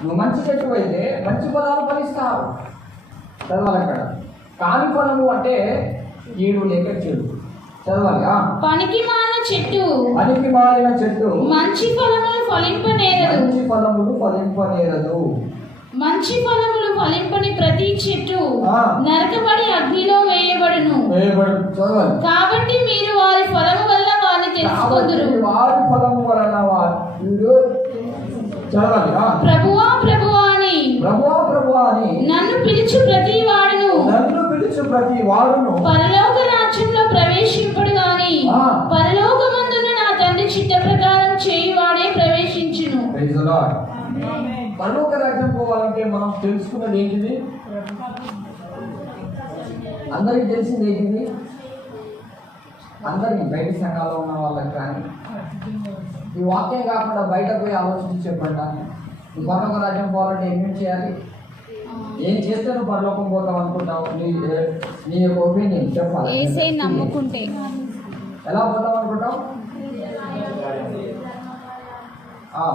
నువ్వు మంచి చెట్టు అయితే మంచి ఫలాలు ఫలిస్తావు. చదవాలి అక్కడ. కాని ఫలము అంటే కీడు లేక చెడు. చదవాలి. పనికి మాలిన చెట్టు మంచి ఫలములు ఫలింపనేరదు. మంచి ఫలములు ఫలింపని ప్రతి చెట్టు నరకబడి అగ్నిలో వేయబడును. కాబట్టి మీరు వారి ఫలము వల్ల వారిని తెలుసుకొందురు. ప్రభువా ప్రభువా అని నన్ను పిలుచు ప్రతి వాడును పరలోక రాజ్యంలో ప్రవేశింపడు గాని పరలోకమందున నా తండ్రి చిత్త ప్రకారం చేయువాడే ప్రవేశించును. పరలోక రాజ్యం పోవాలంటే మనం తెలుసుకున్నది ఏంటిది? అందరికి తెలిసింది ఏంటిది? అందరికి బయట సంఘాల్లో ఉన్న వాళ్ళకి కానీ ఈ వాక్యం కాకుండా బయట పోయి ఆలోచించి చెప్పండి. నువ్వు పరలోక రాజ్యం పోవాలంటే ఏమేమి చేయాలి? ఏం చేస్తే నువ్వు పరలోకం పోతావు అనుకుంటావు? నీ యొక్క ఒపీనియన్ చెప్పాలి. నమ్ముకుంటే ఎలా పోతావు అనుకుంటావు?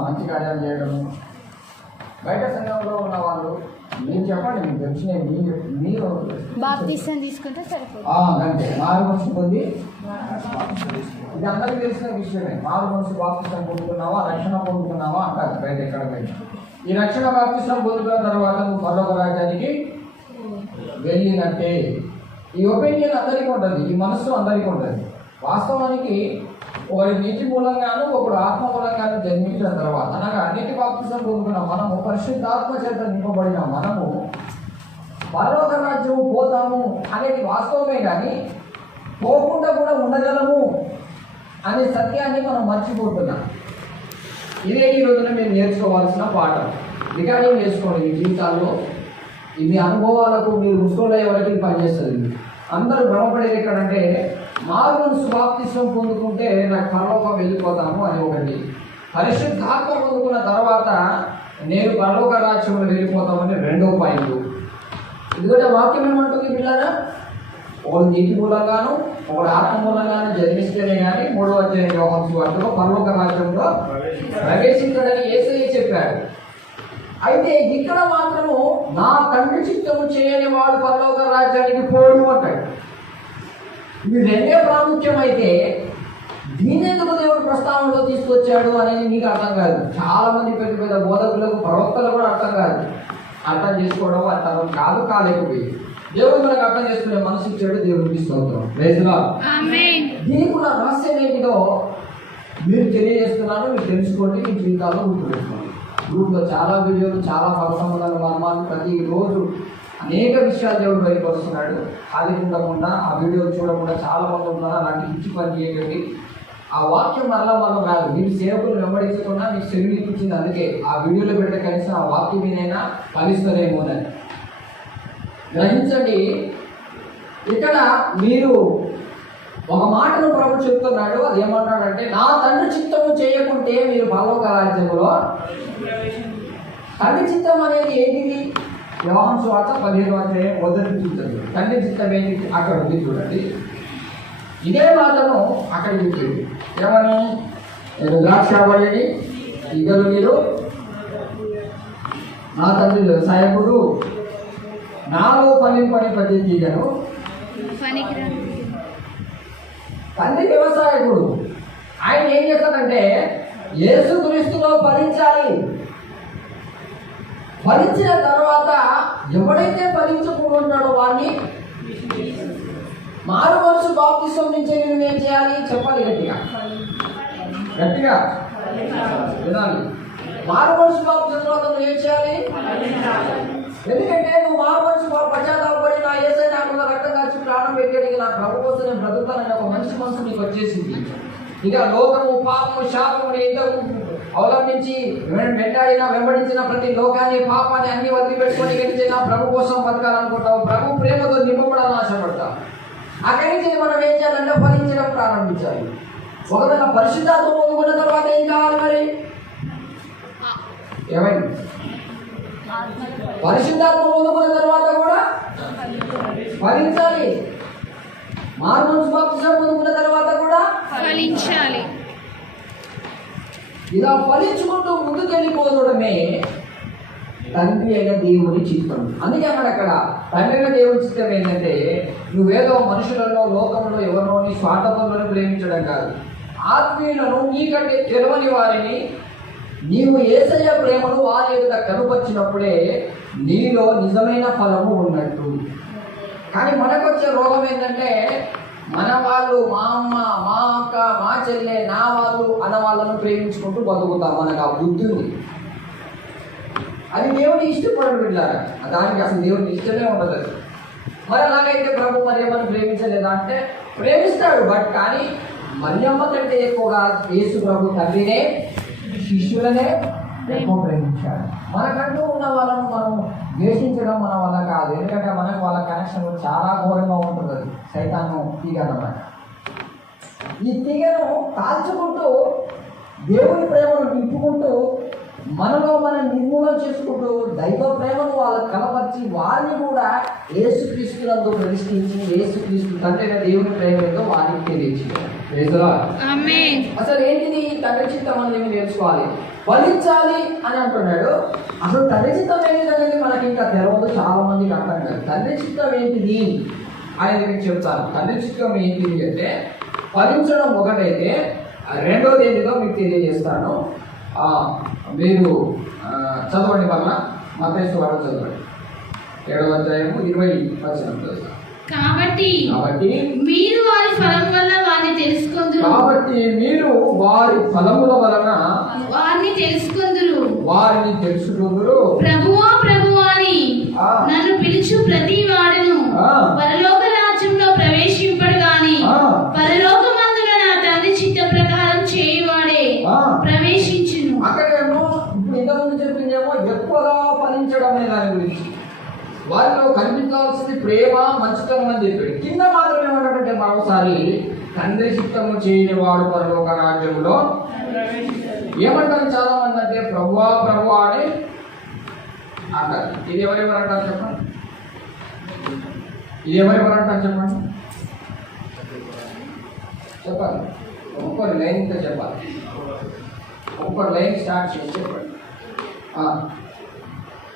మంచి కార్యాలు చేయడము. బయట సంఘంలో ఉన్న వాళ్ళు మీరు చెప్పండి, మీకు తెలిసిన మీరు బాప్తిసం తీసుకుంటే సరిపోతుంది. అంటే మారు మనసు పొంది, ఇది అందరికీ తెలిసిన విషయమే. మారు మనసు బాప్తిసం పొందుకున్నావా, రక్షణ పొందుకున్నావా అంటారు బయట ఎక్కడ బయట. ఈ రక్షణ బాప్తిసం పొందుకున్న తర్వాత నువ్వు పరలోక రాజ్యానికి వెళ్ళినట్టే. ఈ ఒపీనియన్ అందరికీ ఉంటుంది, ఈ మనస్సు అందరికీ ఉంటుంది. వాస్తవానికి ఒకటి నీటి మూలంగాను ఒకడు ఆత్మ మూలంగాను జన్మించిన తర్వాత, అనగా నీటి బాప్తిసం పొందుకున్న మనము, పరిశుద్ధాత్మ చేత నింపబడిన మనము పరలోక రాజ్యము పోతాము అనేది వాస్తవమే. కానీ పోకుండా కూడా ఉండగలము అనే సత్యాన్ని మనం మర్చిపోతున్నాం. ఇదే ఈ రోజున మేము నేర్చుకోవాల్సిన పాఠం. రికార్డింగ్ చేసుకోండి మీ జీవితాల్లో. ఇది అనుభవాలకు మీరు ముసుగులో ఎవరికి పనిచేస్తుంది. అందరూ భ్రమపడేది ఎక్కడంటే, మారు మనసు బాప్తిసం పొందుకుంటే నాకు పరలోకం వెళ్ళిపోతాము అని ఒకటి, పరిశుద్ధాత్మ పొందుకున్న తర్వాత నేను పరలోక రాజ్యంలో వెళ్ళిపోతామని రెండో పాయింట్. ఎందుకంటే వాక్యం ఏమంటుంది పిల్లరా? ఒకడు నీటి మూలంగాను ఒకడు ఆత్మ మూలంగాను జన్మిస్తేనే కానీ 3వ అధ్యాయం యోహాను సువార్తలో పరలోక రాజ్యంలో ప్రవేశించడని యేసయ్య చెప్పాడు. అయితే ఇక్కడ మాత్రము నా తండ్రి చిత్తము చేయని వాడు పరలోక రాజ్యానికి పోడు అంటాడు. ఇవి రెండే ప్రాముఖ్యం. అయితే దీని ఎందుకు దేవుడు ప్రస్తావనలో తీసుకొచ్చాడు అనేది నీకు అర్థం కాదు. చాలా మంది పెద్ద పెద్ద బోధకులకు, ప్రవక్తలు కూడా అర్థం కాదు. అర్థం చేసుకోవడం అర్థం కాలేకపోయి దేవుడు మనకు అర్థం చేసుకునే మనసు ఇచ్చాడు. దేవుడికి స్తోత్రం. దీనికి ఉన్న రహస్యం ఏంటిదో మీరు తెలియజేస్తున్నాను. మీరు తెలుసుకోండి, మీ జీవితాల్లో గుర్తుపెట్టుకోండి. గ్రూప్లో చాలా వీడియోలు, చాలా పరసంబంధాల మర్మాలు, ప్రతిరోజు అనేక విషయాలు దేవుడు బయటపరుస్తున్నాడు. ఖాళీ ఉండకుండా ఆ వీడియోలు చూడకుండా చాలా మంది ఉన్నారు. అలాంటి పిచ్చి పని చేయకండి. ఆ వాక్యం మరలా మనం కాదు, మీరు సేవకులు వెంబడించకుండా మీకు చెవినిపించింది. అందుకే ఆ వీడియోలో పెట్టే కనీసం ఆ వాక్యం మీదైనా ఫలిస్తారేమోనని గ్రహించండి. ఇక్కడ మీరు ఒక మాటను ప్రభు చెప్తున్నాడు. అది ఏమంటాడంటే, నా తండ్రి చిత్తము చేయకుంటే మీరు పరలోక రాజ్యంలో. తండ్రి చిత్తం అనేది ఏంటిది? యోహాను సువార్త 15వ అధ్యాయం మొదటి చూడండి. తండ్రి చిత్తం ఏంటి అక్కడ ఉంది చూడండి. ఇదే మాటను అక్కడ చూడండి. ఏమని? ద్రాక్షావళిని ఇగలు మీరు నా తండ్రి వ్యవసాయకుడు, నాలో ఫలింపని ప్రతి తీగను. తండ్రి వ్యవసాయకుడు. ఆయన ఏం చేస్తాడంటే యేసుక్రీస్తులో ఫలించాలి. ఫలించిన తర్వాత ఎవడైతే ఫలించకుంటున్నాడో వాడిని మారు మనసు బాప్తిసం నుంచి నువ్వు ఏం చేయాలి? చెప్పాలి గట్టిగా గట్టిగా వినాలి. మారు మనసు బాప్తిసం తర్వాత నువ్వు ఏం చేయాలి? ఎందుకంటే నువ్వు మారు మనసు పశ్చాత్తాపడి నా యేసయ్య నాకు రక్తం కాచి ప్రాణం పెట్టాడు, నా ప్రభు కోసం నేను బ్రతుకుతానని ఒక మంచి మనసు నీకు వచ్చేసింది. ఇక లోకము, పాపము, శాపము ఇంతకు అవలంబించి వెంబడించిన ప్రతి లోకాన్ని, పాపాన్ని అన్ని వదిలిపెట్టుకొని గెలిచిన ప్రభు కోసం బతకాలనుకుంటావు. ప్రభు ప్రేమతో నింపబడాలని ఆశపడతావు. అక్కడి నుంచి మనం ఏం చేయాలంటే ఫలించడం ప్రారంభించాలి. ఒకవేళ పరిశుద్ధాత్మ పొందుకున్న తర్వాత ఏం కావాలి? మరి ఏమైంది? పరిశుద్ధాత్మ పొందుకున్న తర్వాత కూడా ఫలించాలి. మారు మనసు బాప్తిసం పొందుకున్న తర్వాత కూడా ఫలించాలి. ఇలా ఫలించుకుంటూ ముందుకెళ్ళిపోవడమే తండ్రి అయిన దేవుని చిత్తం. అందుకే అక్కడ తండ్రి అయిన దేవుని చిత్తం ఏంటంటే నువ్వేదో మనుషులలో లోకంలో ఎవరినో నీ స్వార్థపరులను ప్రేమించడం కాదు, ఆత్మీయులను నీకంటే తెలియని వారిని నీవు యేసయ్య ప్రేమను వారి ఎదుట కనుపరిచినప్పుడే నీలో నిజమైన ఫలము ఉన్నట్టు. కానీ మనకు వచ్చే రోగం ఏంటంటే మన వాళ్ళు, మా అమ్మ, మా అక్క, మా చెల్లె, నా వాళ్ళు అన్న వాళ్ళను ప్రేమించుకుంటూ బతుకుతాం. మనకు ఆ బుద్ధి ఉంది. అది దేవుని ఇష్టపడడు బిడ్డారా, దానికి అసలు దేవుని ఇష్టమే ఉండదు. మరి అలాగైతే ప్రభు మరియమ్మను ప్రేమించలేదా అంటే ప్రేమిస్తాడు, బట్ కానీ మరియమ్మ కంటే ఎక్కువగా యేసు ప్రభు తండ్రినే శిష్యులనే ఎక్కువ ప్రేమించాడు. మనకంటూ ఉన్న వాళ్ళను మనం ద్వేషించడం మన వల్ల కాదు, ఎందుకంటే మనకు వాళ్ళ కనెక్షన్ చాలా ఘోరంగా ఉంటుంది. అది సైతాను తీగ అన్నమాట. ఈ తీగను కాల్చుకుంటూ దేవుని ప్రేమను నింపుకుంటూ మనలో మనం నిర్మూలన చేసుకుంటూ దైవ ప్రేమను వాళ్ళకు కనపరిచి వారిని కూడా యేసుక్రీస్తునందు ప్రతిష్ఠించి యేసుక్రీస్తు తండ్రి దేవుని ప్రేమ ఏదో వారికి తెలియజేయాలి. అసలు ఏంటిది తండ్రి చిత్తం అనేది నేర్చుకోవాలి, ఫలించాలి అని అంటున్నాడు. అసలు తండ్రి చిత్తం ఏంటిది అనేది మనకి ఇంకా తెలవదు, చాలా మందికి అర్థం కాదు. తండ్రి చిత్తం ఏంటిది అనేది మీకు చెప్తాను. తండ్రి చిత్తం ఏంటిది అంటే ఫలించడం ఒకటైతే, రెండోది ఏంటిదో మీకు తెలియజేస్తాను. మీరు చదవండి, వల్ల మత్తయి సువార్త చదవండి 7వ అధ్యాయము 20 కాబట్టి మీరు వారి ఫలం వల్ల వారిని తెలుసుకొందురు. కాబట్టి మీరు వారి ఫలముల వలన వారిని తెలుసుకొందురు. ప్రభువా ప్రభువా అని నన్ను పిలుచు ప్రతి వాడును పరలోక రాజ్యంలో ప్రవేశింపడు గాని పరలోకమందున నా తండ్రి చిత్త ప్రకారం చేయువాడే ప్రవేశించును. అక్కడేమో ఇప్పుడు ఇంతకుముందు చెప్పిందేమో ఎక్కువగా ఫలించడం అనే దాని గురించి, వారిలో కనిపించాల్సింది ప్రేమ, మంచితనం అని చెప్పాడు. కింద మాత్రం ఏమంటే మరోసారి తండ్రి చిత్తము చేయని వాడు పరలోక రాజ్యంలో ఏమంటారు చాలా మంది అంటే ప్రభువా ప్రభువా అని అంటారు. ఇది ఎవరెవరు అంటారు చెప్పండి, ఇది ఎవరెవరు అంటారు చెప్పండి, చెప్పాలి. ఒక్కొక్కరు లైన్తో చెప్పాలి, ఒక్కొక్కరు లైన్ స్టార్ట్ చేసి చెప్పండి.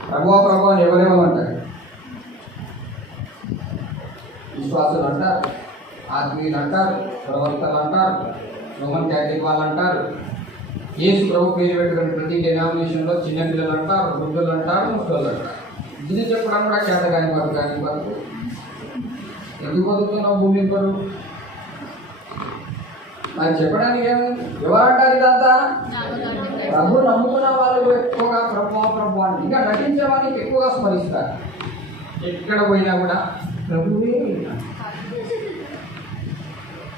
ప్రభువా ప్రభువా అని ఎవరెవరు అంటారు? విశ్వాసులు అంటారు, ఆత్మీయులు అంటారు, ప్రవర్తలు అంటారు, రోమన్ క్యాథలిక్ వాళ్ళు అంటారు, యేసు ప్రభు పేరు పెట్టుకుని ప్రతి డెనామినేషన్లో చిన్నపిల్లలు అంటారు, వృద్ధులు అంటారు, ముసలు అంటారు. ఇది చెప్పడం కూడా చేత కాని బతుకు ఎందుకు బతుకుతున్నావు భూమి పరు అది చెప్పడానికి ఏముంది? ఎవరంటారు ఇదంతా? ప్రభు నమ్ముకున్న వాళ్ళు ఎక్కువగా ప్రభు ప్రభు అని ఇంకా నటించే వాళ్ళకి ఎక్కువగా స్మరిస్తారు. ఎక్కడ పోయినా కూడా ప్రభువే.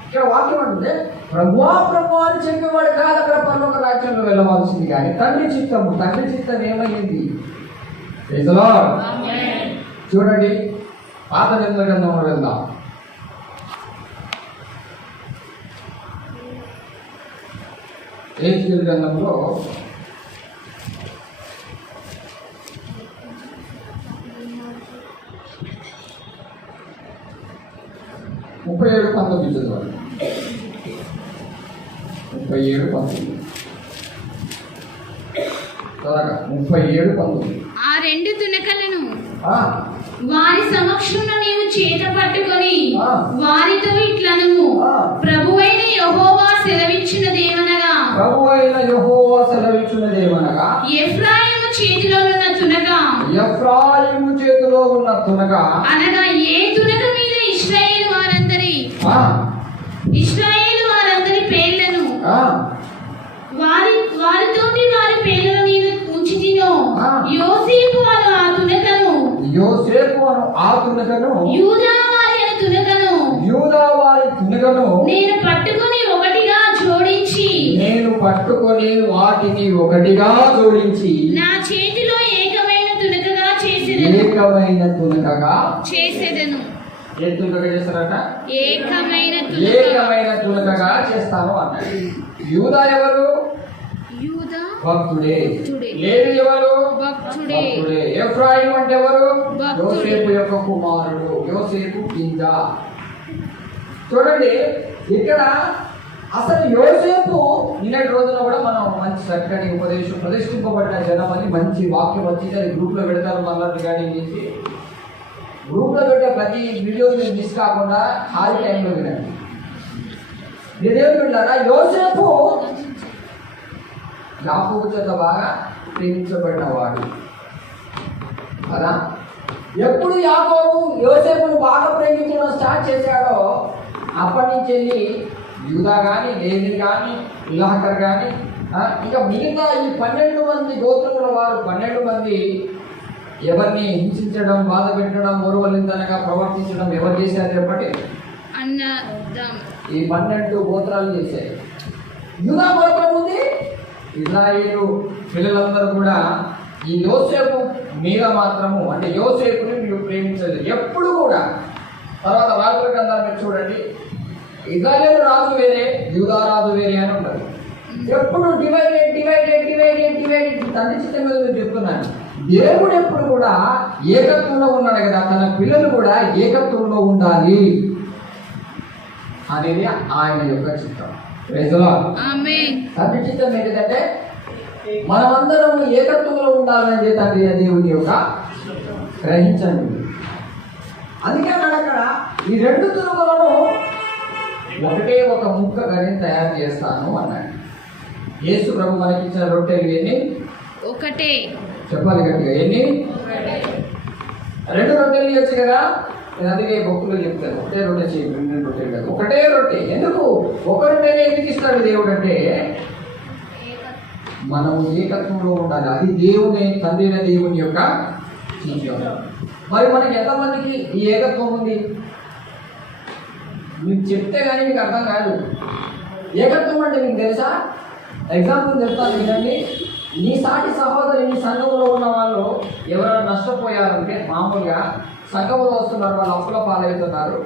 ఇక్కడ వాక్యం అంటే ప్రభువా ప్రభు అని చెప్పేవాడు కాదు అక్కడ పరలోక రాజ్యంలో వెళ్ళవలసింది, కానీ తండ్రి చిత్తం ఏమైంది? చూడండి, పాత నిబంధన గ్రంథంలో వెళ్దాం. ఎహెజ్కేలు గ్రంథంలో 37:19 చదవాలి. 37:19 త్వరగా 37:19. ఆ రెండు తునకలను వారి సమక్షంలో నీవు చేత పట్టుకొని వారితో ఇట్లనము, ప్రభువైన యెహోవా సెలవిచ్చినదేమనగా ఎఫ్రాయిము చేతిలో ఉన్న తునక అనగా ఏ తునక మీద ఇశ్రాయేలు వారందరి పేర్లను వారితోటి వారి పేర్లను నేను ఉంచితినో యోసేపు అను ఆ తునకను యూదా వారి తునకను నేను పట్టుకొని వాటిని ఒకటిగా జోడించి నా చేతిలో ఏకమైన తునకగా చేసేదను. ఏ తునకగా చేస్తారట? ఏకమైన తునకగా చేస్తాను అన్నాడు. యూదా ఎవరు? భక్తుడే. లేవి ఎవరు? భక్తుడే. ఎఫ్రాయిము అంటే ఎవరు? యోసేపు యొక్క కుమారుడు, యోసేపు కింద. చూడండి, ఇక్కడ అసలు యోసేపు నిన్నటి రోజున కూడా మనం మంచి చక్కటి ప్రతిష్ఠింపబడిన జనం అని మంచి వాక్యం వచ్చింది, అది గ్రూప్లో పెడతారు మళ్ళీ కానీ చేసి గ్రూప్లో పెట్టే ప్రతి వీడియో మీరు మిస్ కాకుండా ఖాళీ టైంలో వినండి. దేవుడు వింటారా, యోసేపు యాకోబు చేత బాగా ప్రేమించబడిన వాడు కదా. ఎప్పుడు యాకోబు యోసేపును బాగా ప్రేమించడం స్టార్ట్ చేశాడో అప్పటి నుంచి వెళ్ళి యూదా కానీ, లేవి కానీ, ఇలాహకర్ కానీ, ఇక మిగతా ఈ 12 మంది గోత్రముల వారు 12 మంది ఎవరిని హింసించడం, బాధ పెట్టడం, ఓర్వలింతనగా ప్రవర్తించడం ఎవరు చేశారు చెప్పండి? ఈ 12 గోత్రాలు చేశాయి. యూదా గోత్రం ఉంది, ఇజ్రాయేలు పిల్లలందరూ కూడా ఈ యోసేపు మీద మాత్రము, అంటే యోసేపుని మీరు ప్రేమించలేదు ఎప్పుడు కూడా. తర్వాత రాజుల గ్రంథాలు మీరు చూడండి, ఇజ్రాయేలు రాజు వేరే, యూదా రాజు వేరే అని ఉంటారు. ఎప్పుడు డివైడెడ్ డివైడెడ్ డివైడెడ్ డివైడెడ్. తండ్రి చిత్తం మీద మీరు చెప్తున్నాను, దేవుడు ఎప్పుడు కూడా ఏకత్వంలో ఉన్నాడు కదా, తన పిల్లలు కూడా ఏకత్వంలో ఉండాలి అనేది ఆయన యొక్క చిత్తం. తండ్రి చిత్తం ఏంటంటే మనమందరం ఏకత్వంలో ఉండాలని తండ్రి దేవుని యొక్క గ్రహించండి. అందుకే అక్కడ ఈ 2 తురుములను ఒకటే ఒక ముక్కగానే తయారు చేస్తాను అన్నాడు. యేసు ప్రభు మనకి ఇచ్చిన రొట్టెలు ఎన్ని? ఒకటే. చెప్పాలి గట్టిగా, ఎన్ని? 2 రొట్టెలు ఇవ్వచ్చు కదా. నేను అందుకే భక్తులు చెప్తాను, ఒకటే రొట్టె చేయి, 2 రొట్టెలు కాదు, ఒకటే రొట్టె. ఎందుకు ఒక రొట్టెనే ఎందుకు ఇస్తాడు దేవుడు అంటే మనం ఏకత్వంలో ఉండాలి. అది దేవుని తండ్రి దేవుని యొక్క చిత్తం. మరి మనకి ఎంతమందికి ఈ ఏకత్వం ఉంది? మీకు చెప్తే కానీ మీకు అర్థం కాదు. ఏకత్వం అంటే మీకు తెలుసా? ఎగ్జాంపుల్ చెప్తాను వినండి. నీ సాటి సహోదరి నీ సంఘంలో ఉన్న వాళ్ళు ఎవరైనా నష్టపోయారంటే, మామూలుగా సంఘంలో వస్తున్నారు, వాళ్ళు అప్పుల పాలవుతున్నారు,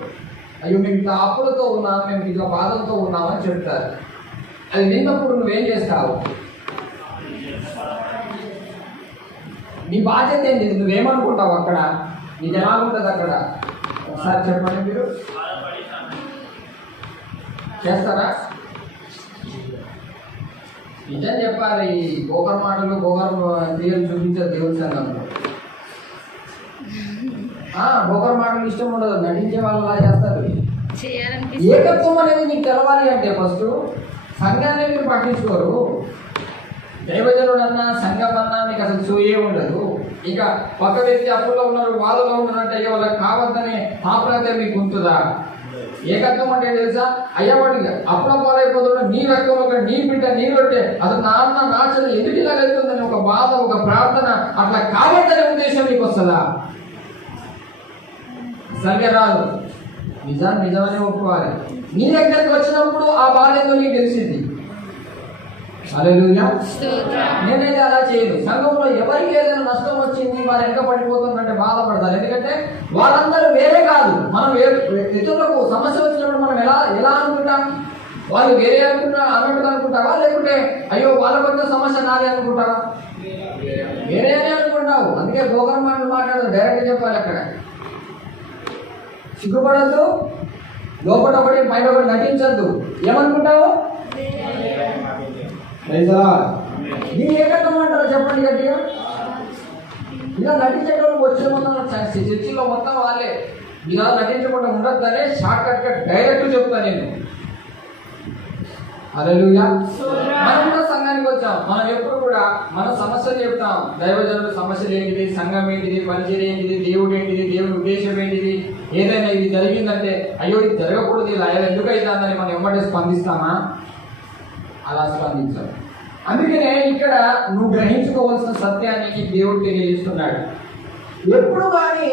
అయ్యో మేము ఇట్లా అప్పులతో ఉన్నాము, మేము ఇట్లా బాధలతో ఉన్నామని చెప్తారు. అది విన్నప్పుడు నువ్వేం చేస్తావు? నీ బాధ్యత ఏంటి? నువ్వేమనుకుంటావు? అక్కడ నీకు ఎలా ఉంటుంది? అక్కడ ఒకసారి చెప్పండి, మీరు చేస్తారా? నిజం చెప్పాలి. ఈ గోకర్ మాటలు, గోకర్ క్రియలు చూపించారు దేవుని సంఘంలో. గోకర్ మాటలు ఇష్టం ఉండదు, నటించే వాళ్ళు అలా చేస్తారు. ఏకత్వం అనేది నీకు తెలవాలి అంటే ఫస్ట్ సంఘాన్ని మీరు పట్టించుకోరు. దైవజనుడు అన్నా, సంఘం అన్నా మీకు అసలు సోయే ఉండదు. ఇక పక్క వ్యక్తి అప్పుల్లో ఉన్నారు, బాధలో ఉన్నారంటే అయ్యో వాళ్ళకి కావద్దనే తాపత్రత మీకు ఉంటుందా? ఏకత్వం అంటే తెలుసా? అయ్యవాడిగా అప్పుల పాలైపోతున్నా నీ రక్తంలో నీ బిడ్డ నీ రొట్టె అసలు నాన్న నాచలు ఎదుటిలా వెళ్తుందని ఒక బాధ, ఒక ప్రార్థన, అట్లా కావద్దనే ఉద్దేశం నీకు వస్తుందా? సరిగ్గా రాదు. నిజాన్ని నిజమని ఒప్పుకోవాలి. నీ దగ్గరికి వచ్చినప్పుడు ఆ బాధ ఏదో నీకు తెలిసింది. హల్లెలూయా. నేనైతే అలా చేయను. సంఘంలో ఎవరికి ఏదైనా నష్టం వచ్చింది, వారు వెనక పడిపోతుందంటే బాధపడతారు. ఎందుకంటే వాళ్ళందరూ వేరే కాదు. మనం ఇతరులకు సమస్య వచ్చినప్పుడు మనం ఎలా అనుకుంటాం? వాళ్ళు వేరే అన్నట్టుగా అనుకుంటావా? లేకుంటే అయ్యో వాళ్ళకు వచ్చిన సమస్య నాదే అనుకుంటావా? వేరే అని అనుకుంటావు. అందుకే గోకర్ మాటలు మాట్లాడదు, డైరెక్ట్ చెప్పాలి. అక్కడ సిగ్గుపడద్దు, లోపల ఒకటి పైన ఒకటి నటించద్దు. ఏమనుకుంటావు? నీ ఏకత్వం అంటారు చెప్పండి గట్టిగా. ఇలా నటించేటప్పుడు వచ్చిన మొత్తం చర్చిలో మొత్తం వాళ్ళే. ఇలా నటించకుండా ఉండొద్దనే షార్ట్ కట్ డైరెక్ట్ చెప్తాను నేను. హల్లెలూయా. మనం కూడా సంఘానికి వచ్చాం. మనం ఎప్పుడు కూడా మన సమస్యలు చెప్తాం. దైవజనుల సమస్యలు ఏంటిది, సంఘం ఏంటిది, పరిచయం ఏంటిది, దేవుడు ఏంటిది, దేవుడి ఉద్దేశం ఏంటిది. ఏదైనా ఇది జరిగిందంటే అయ్యో ఇది జరగకూడదు, ఇలా ఎందుకు అవుతుందని మనం ఎమ్మటే స్పందిస్తామా? అలా స్పందించాం. అందుకనే ఇక్కడ నువ్వు గ్రహించుకోవాల్సిన సత్యాన్ని దేవుడు తెలియజేస్తున్నాడు. ఎప్పుడు కానీ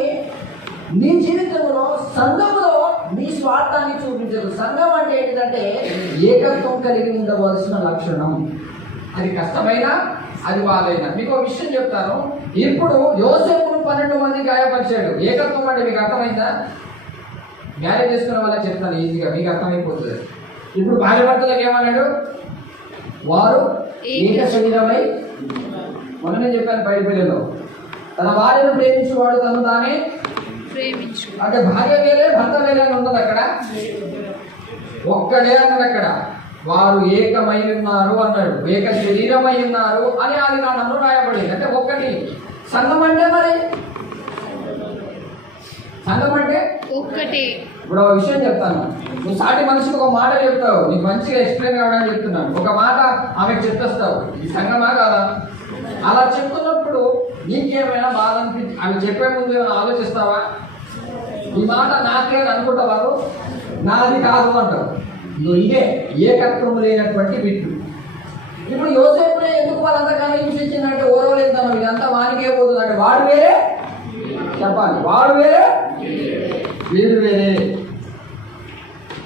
నీ జీవితంలో సంఘంలో నీ స్వార్థాన్ని చూపించదు. సంఘం అంటే ఏంటంటే ఏకత్వం కలిగి ఉండవలసిన లక్షణం. అది కష్టమైనా, అది బాధైనా. మీకు ఒక విషయం చెప్తాను. ఇప్పుడు యోసేపును 12 మంది గాయపరిచాడు. ఏకత్వం అంటే మీకు అర్థమైందా? మ్యారేజ్ చేసుకునే వాళ్ళకి చెప్తాను ఈజీగా, మీకు అర్థమైపోతుంది. ఇప్పుడు భార్య భర్తలకు ఏమన్నాడు? వారు ఏక శరీరమై, మొన్ననే చెప్పాను బైబిల్లో, తన భార్యను ప్రేమించేవాడు తను తానే ప్రేమించు. అంటే భార్య వేరే భర్త వేరే అని ఉండదు. అక్కడ ఒక్కడే అన్నాడు. అక్కడ వారు ఏకమై ఉన్నారు అన్నాడు, ఏక శరీరమై ఉన్నారు అని ఆది కాండంలో రాయబడింది. అంటే ఒక్కటి. సంఘం అంటే మరి సంఘం అంటే ఒక్కటే. ఇప్పుడు ఒక విషయం చెప్తాను, నువ్వు సాటి మనిషికి ఒక మాట చెప్తావు, నీకు మంచిగా ఎక్స్ప్లెయిన్ కావడానికి చెప్తున్నాను. ఒక మాట ఆమెకు చెప్పేస్తావు, ఈ సంఘమా కాదా? అలా చెప్తున్నప్పుడు నీకేమైనా బాధ అనిపించి ఆమె చెప్పే ముందు ఏమైనా ఆలోచిస్తావా? ఈ మాట నాకే అనుకుంటావారు, నాది కాదు అంటావు. నువ్వు ఇదే ఏకత్వం లేనటువంటి బిడ్డు. ఇప్పుడు యోసేపునే ఎందుకు వాళ్ళంతగానో హింసించిందంటే ఓరవలేదన్నాం, ఇదంతా వానికే పోతుంది అంటే వాడు వేరే చెప్పాలి, వాడు వేరే వీడు వేరే,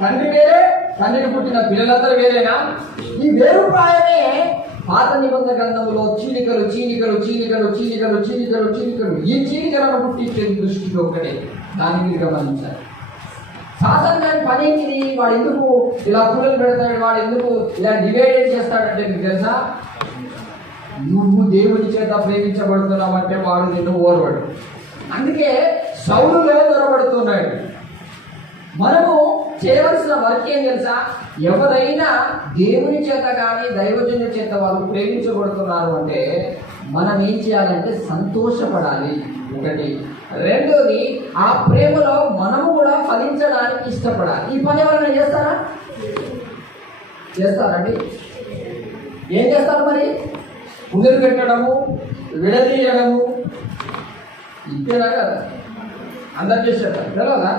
తండ్రి వేరే, తండ్రికి పుట్టిన పిల్లలందరూ వేరేనా? ఈ వేరు ప్రాయమే పాత నిబంధన గ్రంథంలో చీలికలు చీలికలు చీలికలు చీలికలు చీలికలు చీలికలు ఈ చీలికలను పుట్టించే దృష్టికి ఒకటే. దాన్ని మీరు గమనించాలి. శాసనాన్ని పనికిది వాడు ఎందుకు ఇలా పుల్లలు పెడతాడు, వాడు ఎందుకు ఇలా డివైడెడ్ చేస్తాడంటే మీకు తెలుసా? నువ్వు దేవుని చేత ప్రేమించబడుతున్నావంటే వాడు నిన్ను ఓర్వడు. అందుకే సౌలులో దొరబడుతున్నాడు. మనము చేయవలసిన వర్క్ ఏం తెలుసా? ఎవరైనా దేవుని చేత కానీ దైవజనుల చేత వాళ్ళు ప్రేమించబడుతున్నారు అంటే మనం ఏం చేయాలంటే సంతోషపడాలి. ఒకటి. రెండోది, ఆ ప్రేమలో మనము కూడా ఫలించడానికి ఇష్టపడాలి. ఈ పని ఎవరైనా చేస్తారా? చేస్తారండి? ఏం చేస్తారు మరి? ముదురు పెట్టడము, విడదీయడము, ఇంతేనా కదా? అందరు చేశారు తెలియదా?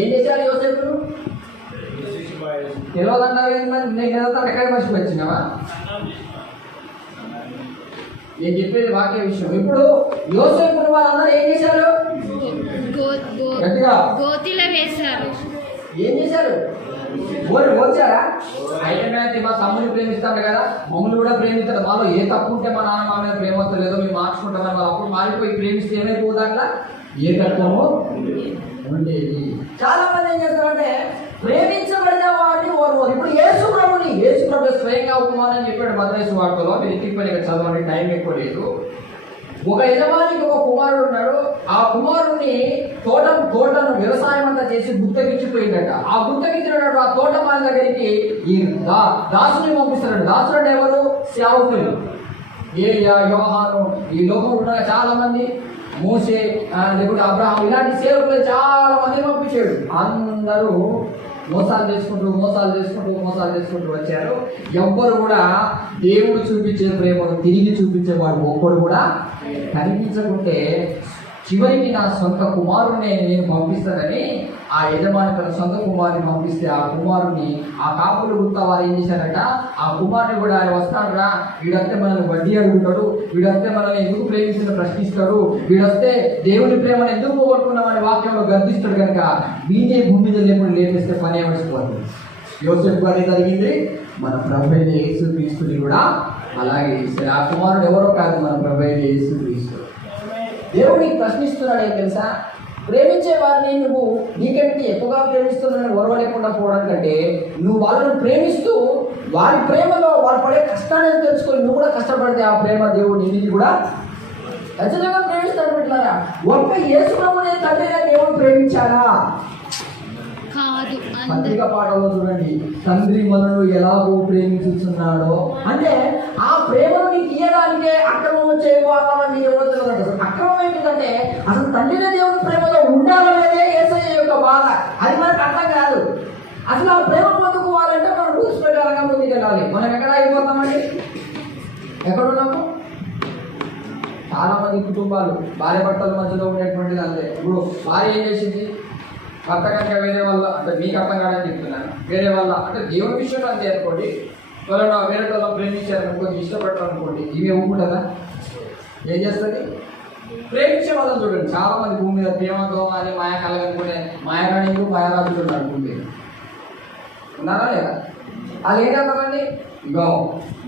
ఏం చేశారు యోసేపును? తెలియదన్నారు. నేను కదా తనకాయ మర్చి వచ్చినావా? నేను చెప్పేది వాక్య విషయం. ఇప్పుడు యోసేపును వాళ్ళందరూ ఏం చేశారు? గోతిలో వేశారు. ఏం చేశారు? ఓచారా? అయితే మా తమ్ముని ప్రేమిస్తాడు కదా, మమ్మల్ని కూడా ప్రేమిస్తాడు. మాలో ఏ తప్పు ఉంటే మా నాన్న మా మీద ప్రేమ వస్తలేదో మేము మార్చుకుంటామని వాళ్ళు అప్పుడు మారిపోయి ప్రేమిస్తే ఏమైపోదు అట్లా ఏ తత్వము ఉండేది. చాలా మంది ఏం చేస్తారంటే ప్రేమించబడిన వాడిని ఓర్వరు. ఇప్పుడు యేసు ప్రభు స్వయంగా ఉపమానం చెప్పాడు మద్రాసు వార్తలో. మీరు ఎత్తిపోయి చదవండి, టైం ఎక్కువ లేదు. ఒక యజమానికి ఒక కుమారుడు ఉన్నాడు. ఆ కుమారుడిని తోటను వ్యవసాయం అంతా చేసి గుత్తకిచ్చిపోయిందట. ఆ గుత్తకిచ్చినాడు ఆ తోటమాలి దగ్గరికి ఈ దాసుని పంపిస్తున్నాడు. దాసుడు అంటే ఎవరు? సేవకులు. ఏలియా, యోహాను, ఈ లోకంలో ఉన్న చాలా మంది, మోసే, లేకుంటే అబ్రహాం, ఇలాంటి సేవకులు చాలా మంది పంపించాడు. అందరూ మోసాలు చేసుకుంటూ వచ్చారు. ఎవ్వరు కూడా దేవుడు చూపించే ప్రేమను తిరిగి చూపించేవాడు ఒక్కడు కూడా కనిపించకుంటే చివరికి నా సొంత కుమారుడిని నేను పంపిస్తానని ఆ యజమాని తన సొంత కుమారుని పంపిస్తే ఆ కుమారుని ఆ కాపులు గుర్త వారు ఏం చేశారట, ఆ కుమారుని కూడా ఆయన వస్తాడు రా, వీడంతే మనల్ని వడ్డీ అడుగుతాడు, వీడంతే మనల్ని ఎందుకు ప్రేమిస్తున్న ప్రశ్నిస్తాడు, వీడొస్తే దేవుని ప్రేమను ఎందుకు పోగొట్టుకున్నామని వాక్యంలో గర్దిస్తాడు కనుక వీడే భూమి మీద లేకుండా లేపేస్తే పని ఏమడిచిపోతుంది. యోసేపు గారి జరిగింది. మన ప్రభు అయిన యేసుక్రీస్తుని కూడా అలాగే ఇస్తారు. ఆ కుమారుడు ఎవరో కాదు, మన ప్రభు అయిన యేసుక్రీస్తు. దేవుడిని ప్రశ్నిస్తున్నాడు ఏం తెలుసా? ప్రేమించే వారిని నువ్వు నీకంటే ఎక్కువగా ప్రేమిస్తున్నానని ఓర్వలేకుండా పోవడానికంటే నువ్వు వాళ్ళని ప్రేమిస్తూ వారి ప్రేమలో వాళ్ళు పడే కష్టాన్ని తెలుసుకొని నువ్వు కూడా కష్టపడితే ఆ ప్రేమ దేవుడు నిన్ను కూడా ఖచ్చితంగా ప్రేమిస్తాడు. పెట్టారా? ఒక్క యేసు ప్రభువునే తండ్రిగా దేవుడు ప్రేమించారా? పత్రిక పాఠంలో చూడండి, తండ్రి మనను ఎలాగో ప్రేమించుతున్నాడో అంటే ఆ ప్రేమను నీకు ఇయ్యడానికే అక్రమం చేయవాలని అక్రమం ఏంటంటే అసలు తండ్రినే దేవుని ప్రేమలో ఉండాలనేదే యేసయ్య యొక్క బాధ. అది మనకు అర్థం కాదు. అసలు ఆ ప్రేమ పొందుకోవాలంటే మనం రూల్స్ ప్రకారంగా ముందుకు వెళ్ళాలి. మనం ఎక్కడ అయిపోతామండి? ఎక్కడున్నాము? చాలా మంది కుటుంబాలు భార్య భర్తల మధ్యలో ఉండేటువంటిది అంతే. ఇప్పుడు భార్య ఏం చేసింది? భర్త కనుక వేరే వల్ల అంటే మీకు అర్థం కాదని చెప్తున్నాను, వేరే వల్ల అంటే దేవుని విషయంలో అంతే అనుకోండి. ఎవరైనా వేరే వాళ్ళ ప్రేమించారనుకోండి, ఇష్టపడతారనుకోండి, ఇవి ఒప్పుకుంటుందా? ఏం చేస్తుంది? ప్రేమించే వాళ్ళని చూడండి. చాలా మంది భూమి మీద ప్రేమతో అని మాయా కలగనుకునే మాయరాణికు మాయరాజులు ఉన్నారు భూమి మీద. ఉన్నారా లేదా? అది ఏంటంటారండి? ఇగో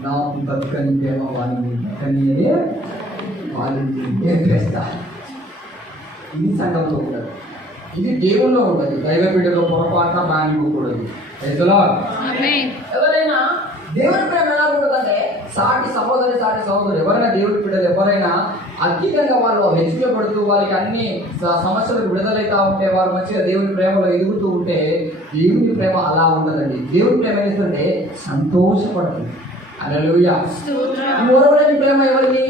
నాకు బతుకని ప్రేమ వాళ్ళని బతుకని అని వాళ్ళని నేర్పేస్తా. ఇది సంఘంలో ఉండదు, ఇది దేవుల్లో ఉండదు. దైవ బిడ్డలో పొరపాటున బానివ్వకూడదు. ఎవరైనా దేవుని ప్రేమ ఎలా ఉంటుందంటే సాటి సహోదరు ఎవరైనా దేవుడి బిడ్డలు ఎవరైనా అధికంగా వాళ్ళు హెచ్చుకోబడుతూ వారికి అన్ని సమస్యలకు విడుదలైతా ఉంటే వారు మంచిగా దేవుని ప్రేమలో ఎదుగుతూ ఉంటే దేవుని ప్రేమ అలా ఉండదండి. దేవుని ప్రేమ ఏంటంటే సంతోషపడుతుంది. హల్లెలూయా. ఓరవలేని ప్రేమ ఎవరిది?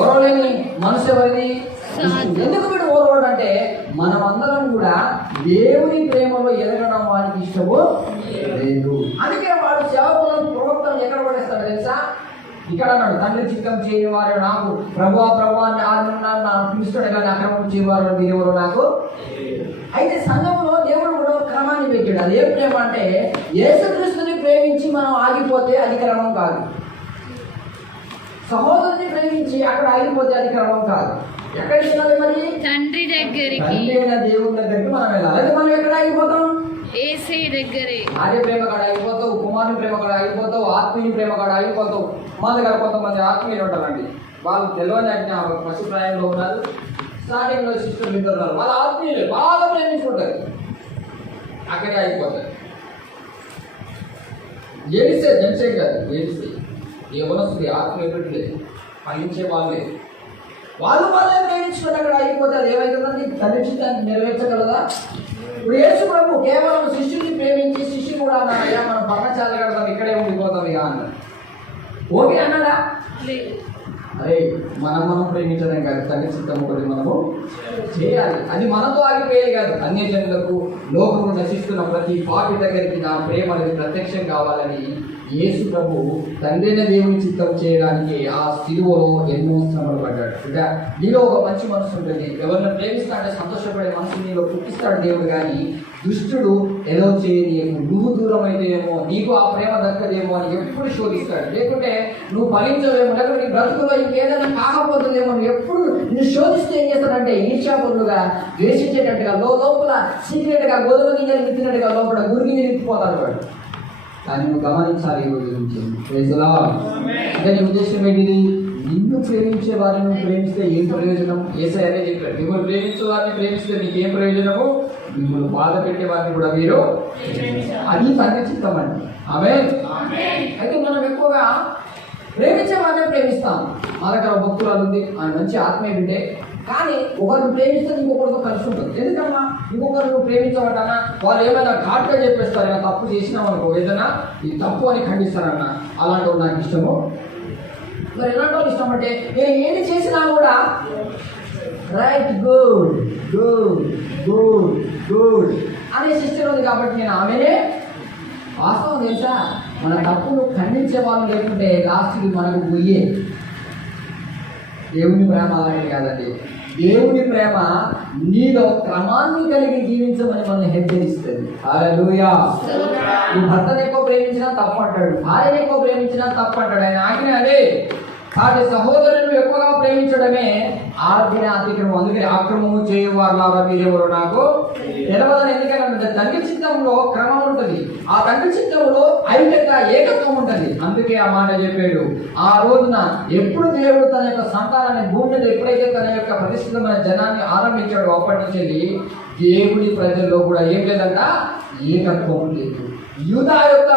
ఓరవలేని మనసు ఎవరిది? ఎందుకు వీడు ఓరవాడు అంటే మనమందరం కూడా దేవుని ప్రేమలో ఎదగడం వారికి ఇష్టమో లేదు. అందుకే వాడు సేవకులను ప్రవక్తను ఎక్కడ పడేస్తాడు తెలుసా? ఇక్కడ అన్నాడు, తండ్రి చిత్తం చేయని వారు నాకు ప్రభువా అని ఆదిన పిలుస్తాడు కానీ అక్రమం చేయవారు మీరెవరు నాకు. అయితే సంఘంలో దేవుడు కూడా క్రమాన్ని పెట్టాడు. అది ఏ ప్రేమ అంటే యేసుక్రీస్తుని ప్రేమించి మనం ఆగిపోతే అది క్రమం కాదు. సహోదరుని ప్రేమించి అక్కడ ఆగిపోతే అది క్రమం కాదు. ఎక్కడికి వెళ్ళాలి మరి? తండ్రి దగ్గరికి, దేవుని దగ్గరికి మనం వెళ్ళాలి. అయితే మనం ఎక్కడ ఆగిపోతాం? యేసే దగ్గరే. ఆర్య ప్రేమ కాడ ఆగిపోతావు, కుమారుని ప్రేమ కాడ ఆగిపోతావు, ఆత్మీయ ప్రేమ కాడ ఆగిపోతావు. మా దగ్గర కొంతమంది ఆత్మీయులు ఉంటారండి, వాళ్ళు తెలియని పశుప్రాయంలో ఉన్నారు. స్టార్టింగ్ లో సిస్టర్లు ఇద్దరు ఉన్నారు, వాళ్ళ ఆత్మీయులు బాగా ప్రేమించుకుంటారు, అక్కడే ఆగిపోతారు. ఏడిస్తే జన్సే కాదు, ఏడిస్తే ఏమనొస్తుంది ఆత్మీయ పెట్టలే ఫలించే వాళ్ళే వాళ్ళే ప్రేమించుకుని అక్కడ అయిపోతే అది ఏమైతుందండి? తండ్రి చిత్తాన్ని నెరవేర్చగలదా? ఇప్పుడు యేసు ప్రభు కేవలం శిష్యుని ప్రేమించి శిష్యుని కూడా అన్నాడయ్యా మనం పర్ణశాల కడతాం ఇక్కడే ఉండిపోతాం ఇక అన్నాడు. ఓకే అన్నాడా? అరే మనం ప్రేమించడం కాదు, తండ్రి చిత్తం ఒకటి మనము చేయాలి. అది మనతో ఆగిపోయేది కాదు. అన్య జనులకు లోకము నశిస్తున్న ప్రతి పాపి దగ్గరికి నా ప్రేమ అనేది ప్రత్యక్షం కావాలని యేసు ప్రభు తండ్రైన దేవుని చిత్తం చేయడానికి ఆ సిలువలో ఎన్నో శ్రమలు పడ్డాడు. ఇంకా నీలో ఒక మంచి మనసు ఉంటుంది, ఎవరిని ప్రేమిస్తాడే సంతోషపడే మనసు నీలో పుట్టిస్తాడు దేవుడు. కానీ దుష్టుడు ఏదో చేయనీయకు, నువ్వు దూరం అయితేమో నీకు ఆ ప్రేమ దక్కదేమో అని ఎప్పుడు శోధిస్తాడు. లేకుంటే నువ్వు ఫలించవేమో, లేకుంటే నీ బ్రతుకులో ఇంకేదైనా కాకపోతుందేమో నువ్వు ఎప్పుడు నువ్వు శోధిస్తే ఏం చేస్తాడంటే ఈర్ష్యాపరులుగా, ద్వేషించేటట్టుగా, లోపల సీక్రెట్గా గోధుమ గింజలు విత్తినట్టుగా లోపల గురికి నిలిపిపోతాడు వాడు. కానీ నువ్వు గమనించాలి ఈ రోజు నుంచి. అంటే నీ ఉద్దేశం ఏంటిది? నిన్ను ప్రేమించే వారిని నువ్వు ప్రేమిస్తే ఏం ప్రయోజనం? యేసయ్య అదే చెప్పాడు, మిమ్మల్ని ప్రేమించే వారిని ప్రేమిస్తే నీకేం ప్రయోజనము? మిమ్మల్ని బాధ పెట్టే వారిని కూడా మీరు, అది తండ్రి చిత్తం అండి. ఆమేన్. అయితే మనం ఎక్కువగా ప్రేమించే వారిని ప్రేమిస్తాం. మా దగ్గర భక్తురాలు ఉంది, ఆమె మంచి ఆత్మీయ బిడ్డే, కానీ ఒకరిని ప్రేమిస్తే ఇంకొకరితో కలిసి ఉంటుంది. ఎందుకన్నా ఇంకొకరు నువ్వు ప్రేమించబడ్డానా వాళ్ళు ఏమైనా ఘాట్గా చెప్పేస్తారు, ఏమైనా తప్పు చేసినావు అనుకో, ఏదైనా ఈ తప్పు అని ఖండిస్తారన్నా. అలాంటి వాళ్ళు నాకు ఇష్టము. మరి ఎలాంటి వాళ్ళు ఇష్టం అంటే నేను ఏది చేసినా కూడా right good good good good అనే సిస్టర్ ఉంది కాబట్టి నేను ఆమెనే. వాస్తవం తెలుసా, మన తప్పును ఖండించే వాళ్ళు లేకుంటే లాస్ట్కి మనకు పోయే. దేవుని ప్రేమ అలాంటిది కాదండి. దేవుని ప్రేమ నీలో క్రమాన్ని కలిగి జీవించమని మనల్ని హెచ్చరిస్తుంది. హల్లెలూయా. నీ భర్తను ఎక్కువ ప్రేమించినా తప్పు అంటాడు, భార్యను ఎక్కువ ప్రేమించినా తప్పు అంటాడు. ఆయన ఆజ్ఞ అదే. వాటి సహోదరులను ఎక్కువగా ప్రేమించడమే ఆజ్ఞ అతిక్రమం. అందుకే అక్రమము చేయవారులారా మీరెవరు నాకు తెలవదని. ఎందుకంటే తండ్రి చిత్తంలో క్రమం ఉంటుంది, ఆ తండ్రి చిత్తంలో ఐక్యత ఏకత్వం ఉంటుంది. అందుకే ఆ మాట చెప్పాడు. ఆ రోజున ఎప్పుడు దేవుడు తన యొక్క సంతానాన్ని భూమి మీద ఎప్పుడైతే తన యొక్క ప్రతిష్ఠితమైన జనాన్ని ఆరంభించాడో అప్పటి నుంచి దేవుని ప్రజల్లో కూడా ఏం లేదంట, ఏకత్వం లేదు. యూదా యొక్క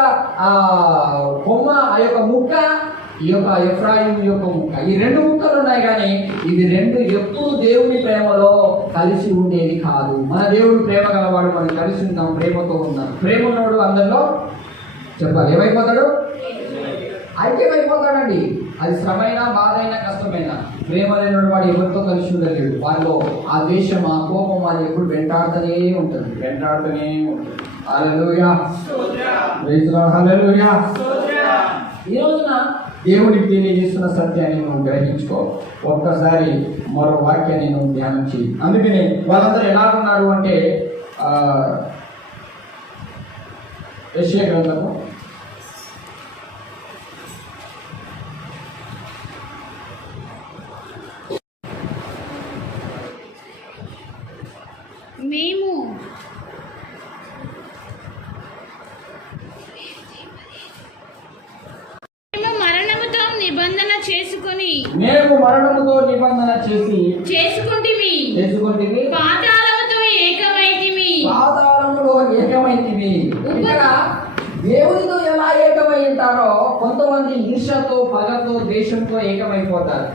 కొమ్మ, ఆ యొక్క ముక్క, ఈ యొక్క ఎఫ్రాయిం యొక్క ముక్క, ఈ రెండు ముక్కలు ఉన్నాయి. కానీ ఇవి రెండు ఎప్పుడు దేవుని ప్రేమలో కలిసి ఉండేది కాదు. మన దేవుడు ప్రేమ గలవాడు, మనం కలిసి ఉన్నాం, ప్రేమతో ఉన్నాం. ప్రేమ ఉన్నవాడు అందరిలో చెప్పాలి ఏమైపోతాడు? ఐక్యమైపోతాడండి. అది శ్రమైనా, బాధైనా, కష్టమైనా. ప్రేమ లేని వాడు ఎవరితో కలిసి ఉండలేడు. వారిలో ఆ ద్వేషం, ఆ కోపం వారు ఎప్పుడు వెంటాడుతూనే ఉంటుంది. హల్లెలూయా. హల్లెలూయా. ఈ రోజున దేవుడికి తెలియజేస్తున్న సత్యాన్ని నువ్వు గ్రహించుకో. ఒక్కసారి మరో వాక్యాన్ని నువ్వు ధ్యానం చేయి. అందుకని వాళ్ళందరూ ఎలాగున్నారు అంటే యెషయా గ్రంథము చేసుకొని మేము మరణముతో నిబంధన చేసుకుంటిమి పాతాళములో ఏకమైతిమి. ఇక్కడ దేవునితో ఎలా ఏకమై ఉంటారో కొంతమంది ఈర్ష్యతో, పగతో, ద్వేషంతో ఏకమైపోతారు.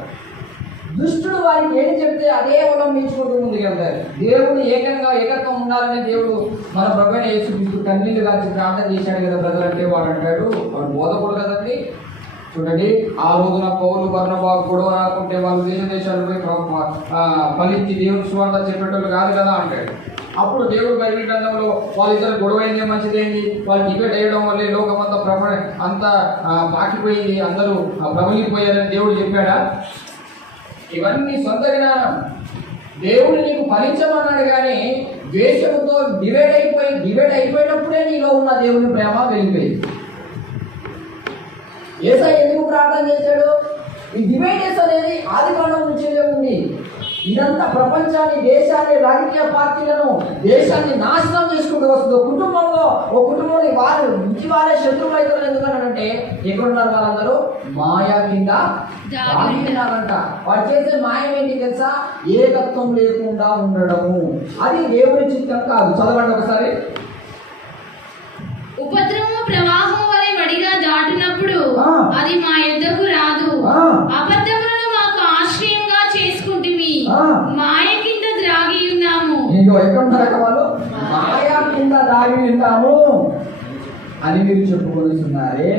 దుష్టుడు వారికి ఏం చెప్తే అదే అవలంబించుకుంటూ ముందుకెళ్తారు. దేవుడు ఏకత్వం ఉండాలని దేవుడు మన ప్రభువైన యేసుక్రీస్తు కన్నీళ్లు కాచి ప్రార్థన చేశాడు కదా బ్రదర్ అంటే వాడు అంటాడు, వాడు బోధకుడు కదండి. చూడండి, ఆ రోజున పౌలు బర్నబా గొడవ రాకుంటే వాళ్ళు దేశాలు పోయి ఫలించి దేవుడు సువార్త చెప్పేటోళ్ళు కాదు కదా అంటాడు. అప్పుడు దేవుడు బైబిల్ గ్రంథంలో వాళ్ళిద్దరు గొడవ అయింది, మంచిదేంది, వాళ్ళు డిబేట్ వేయడం వల్లే లోకమంతా అంతా పాకిపోయింది, అందరూ ప్రబలిపోయారని దేవుడు చెప్పాడా? ఇవన్నీ సొంత జ్ఞానం. దేవుడు నీకు ఫలించమన్నాడు కానీ ద్వేషంతో డిబేట్ అయిపోయినప్పుడే నీలో ఉన్న దేవుని ప్రేమ వెళ్ళిపోయింది. యేసయ్య ఎందుకు ప్రార్థన చేశాడు? ఈ డిబేటెస్ అనేది ఆదికాండం నుంచే ఉంది. ఇదంతా ప్రపంచాన్ని, దేశాన్ని, రాజకీయ పార్టీలను, దేశాన్ని నాశనం చేసుకుంటూ వస్తుంది. కుటుంబంలో ఓ కుటుంబంలో వాళ్ళే శత్రువులు అవుతారు. ఎందుకంటే ఎక్కడున్నారు వాళ్ళందరూ? మాయా కింద దాగినారంట. వాడు చేసే మాయం ఏంటి తెలుసా? ఏకత్వం లేకుండా ఉండడము. అది దేవుని చిత్తం కాదు. చదవండి ఒకసారి. ఉపద్రవము ప్రవాహం వలె వడిగా దాటినప్పుడు అది మా యొద్దకు రాదు. అబద్ధములను మాకు ఆశ్రయంగా చేసుకుంటిమి, మాయ కింద ద్రాగి ఉన్నాము. ఎక్కడున్నారు వాళ్ళు? మాయా కింద దాగి ఉన్నాము అని మీరు చెప్పుకొస్తున్నారే.